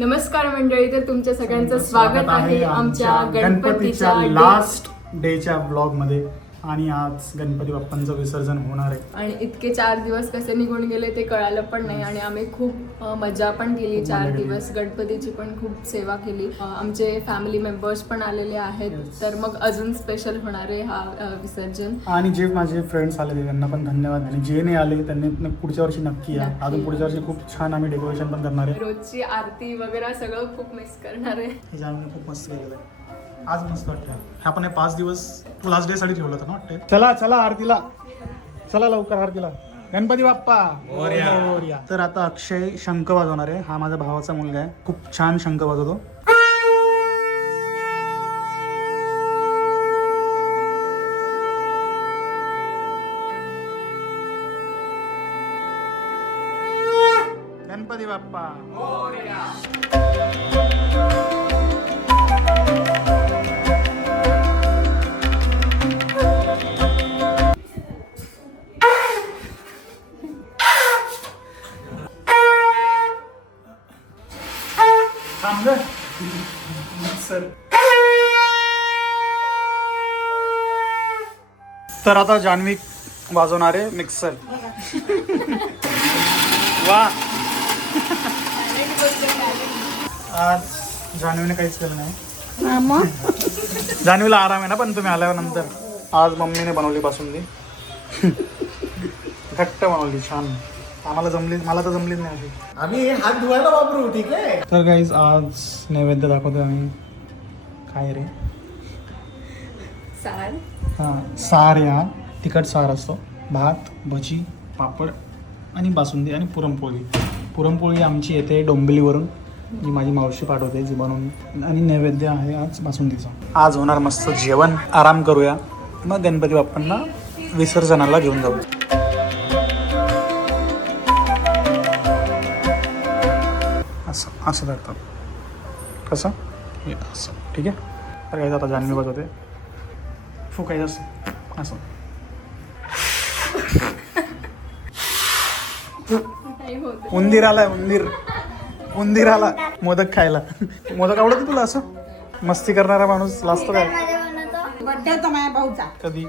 नमस्कार मंडळी, तर तुमच्या सगळ्यांचं स्वागत आहे आमच्या गणपतीच्या लास्ट डेच्या ब्लॉग मध्ये. आणि आज गणपती बाप्पांचं विसर्जन होणार आहे. आणि इतके 4 दिवस कसे निघून गेले ते कळालं पण नाही. आणि आम्ही खूप मजा पण केली 4 दिवस. गणपतीची पण खूप सेवा केली. आमचे फॅमिली मेंबर्स पण आलेले आहेत. तर मग अजून स्पेशल होणार आहे हा विसर्जन. आणि जे माझे फ्रेंड्स आले त्यांना पण धन्यवाद. आणि जे नाही आले त्यांनी पुढच्या वर्षी नक्की या. अजून पुढच्या वर्षी खूप छान आम्ही डेकोरेशन पण करणार आहे. रोजची आरती वगैरे सगळं खूप मिस करणार आहे. हे आम्ही खूप मस्त केलेलं आहे. आज मस्त वाटतं. आपण हे 5 दिवस लास्ट डे साठी ठेवलं होतं ना वाटतं. चला चला आरतीला, चला लवकर आरतीला. गणपती बाप्पा मोरया. तर आता अक्षय शंख वाजवणार आहे. हा माझ्या भावाचा मुलगा आहे. खूप छान शंख वाजवतो. गणपती बाप्पा मोरया. तर आता जान्हवी वाजवणार आहे मिक्सर. वा. आज जान्हवीने काहीच केलं नाही. जान्हवीला आराम आहे ना. पण तुम्ही आल्यानंतर आज मम्मीने बनवली बासुंदी. घट्ट बनवली, छान. आम्हाला जमली, मला तर जमलीच नाही अशी. आम्ही हात धुवायला वापरू, ठीक आहे. तर गाईज आज नैवेद्य दाखवतो आम्ही. काय रे? सार. हां, सार. या तिखट सार असतो. भात, भजी, पापड आणि बासुंदी आणि पुरणपोळी. पुरणपोळी आमची येते डोंबिवलीवरून, जी माझी मावशी पाठवते, जी बनवून. आणि नैवेद्य आहे आज बासुंदीचा. आज होणार मस्त जेवण, आराम करूया, मग गणपती बाप्पांना विसर्जनाला घेऊन जाऊ. असं असं करतात. कसं? हे असं, ठीक आहे. तर काय आता जान्हवी बजवते. फुकायचं असं असं. उंदीर आलाय, उंदीर आला मोदक खायला. मोदक आवडत तुला? असं मस्ती करणारा माणूस लाजतो काय? बर्थडे होता माझ्या भाऊचा. कधी?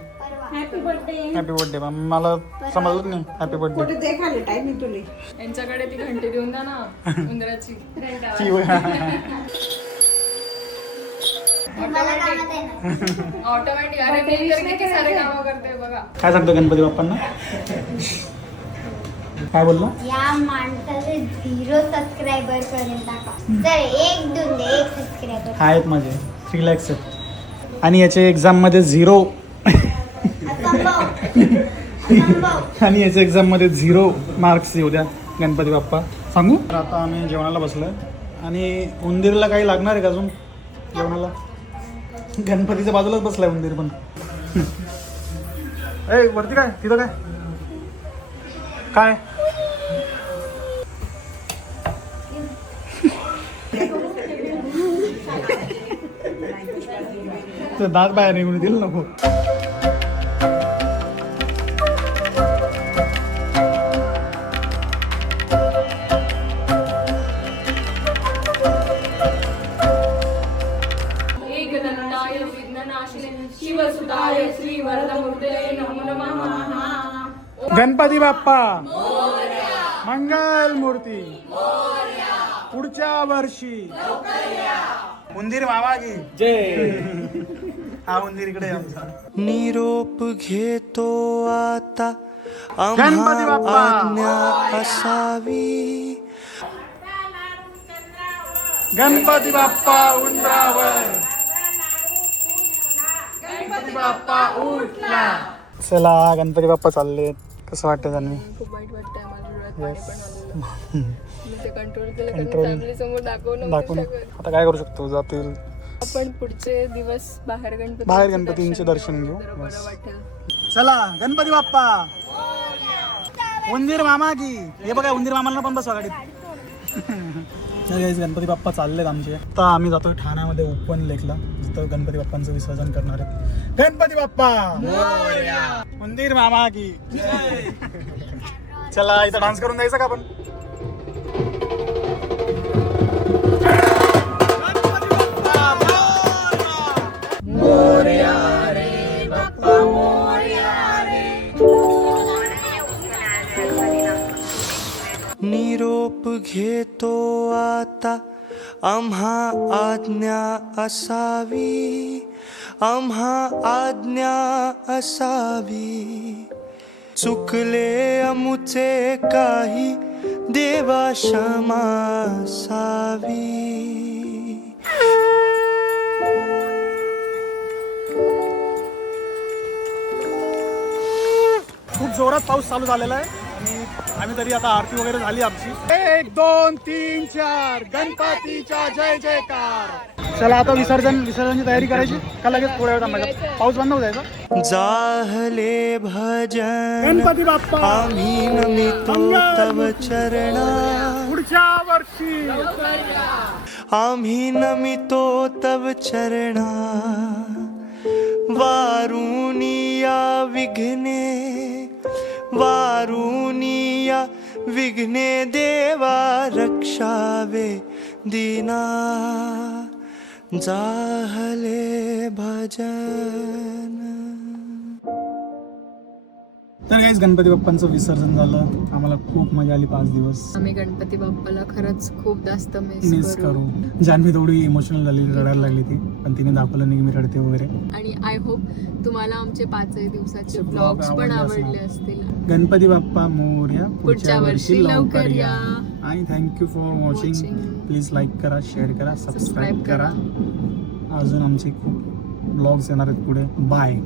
Happy birthday. Happy birthday. मला समजलं नाही. Happy birthday. फोटो देखाले टाइम मी तुले. यांच्याकडे ती घंटी देऊन द्या ना उंदराची. ऑटोमॅटिक. अरे मी तर किती सारे कामं करते बघा. काय सांगतो गणपती बाप्पांना? काय बोललो? या माणसाचे 0 सबस्क्रायबर करून टाका. तर 1 देऊन दे, 1 सबस्क्रायबर. आहेत माझे 3 lakhs आहेत. आणि याच्या एक्झाम मध्ये 0. आणि याच्या एक्झाम मध्ये 0 मार्क्स येऊ द्या गणपती बाप्पा. सांगू. तर आता आम्ही जेवणाला बसलोय. आणि उंदीरला काही लागणार आहे का अजून जेवणाला? गणपतीच्या बाजूलाच बसलाय उंदीर पण. ए वरती काय? तिथं काय काय? दात बाहेर निघून दिल नको. शिवसुताय श्री वरदमूर्तये नमो नमः. गणपती बाप्पा मंगल मूर्ती. पुढच्या वर्षी उंदीर मामा की जय. हा उंदीर इकडे आहे आमचा. निरोप घेतो आता गणपती बाप्पा आज्ञा असावी. गणपती बाप्पा उंदरावर. गणपती बाप्पा उठला. चला गणपती बाप्पा चाललेत. कसं वाटतं त्यांनी? खूप वाईट वाटतंय. माझ्या डोळ्यात पाणी पण आलेलं. मी ते कंट्रोल केलं. फॅमिली समोर दाखवून आता काय करू शकतो? जातील आपण पुढचे दिवस बाहेर गणपतींचे दर्शन घेऊ. बरं वाटेल. चला गणपती बाप्पा उंदीर मामा की. हे बघा उंदीर मामाला पण बसवा गाडीत. गणपती बाप्पा चाललेत आमचे. आता आम्ही जातोय ठाण्यामध्ये ओपन लेकला, जिथं गणपती बाप्पांचं विसर्जन करणार आहेत. गणपती बाप्पा उंदीर मामा की. चला इथं डान्स करून जायचं का आपण? आता आम्हा आज्ञा असावी, आम्हा आज्ञा असावी. चुकले अमुचे काही देवा क्षमा असावी. खूप जोरात पाऊस चालू झालेला आहे आणि आम्ही तरी आता आरती वगैरे झाली आमची. 1 2 3 4 गणपतीचा जय जयकार. चला आता विसर्जनची तयारी करायची का लगेच थोड्या वेळ थांबायचा, पाऊस बंद होऊ द्यायचा. जाहले भजन गणपती बाप्पा आम्ही नमितो तव चरणा, पुढच्या वर्षी आम्ही नमितो तव चरणा. वारुनिया विघ्ने, वारुनिया विघ्ने देवा रक्षावे दीना. जाहले भजन. तर काहीच गणपती बाप्पांचं विसर्जन झालं. आम्हाला खूप मजा आली 5 दिवस. आम्ही गणपती बाप्पाला खरंच खूप जास्त मिस मिस करू. करू जान्हवी थोडी इमोशनल झाली, रडायला लागली ती, पण तिने दाखवलं नाही की मी रडते वगैरे. आणि आय होप तुम्हाला आमचे 5 दिवसाचे vlog ब्लॉग्स पण आवडले आवडले असतील. गणपती बाप्पा मोरया, पुढच्या वर्षी लवकर या. आणि thank you for watching. Please like करा, शेअर करा, सबस्क्राईब करा. अजून आमचे खूप ब्लॉग्स येणार आहेत पुढे. बाय.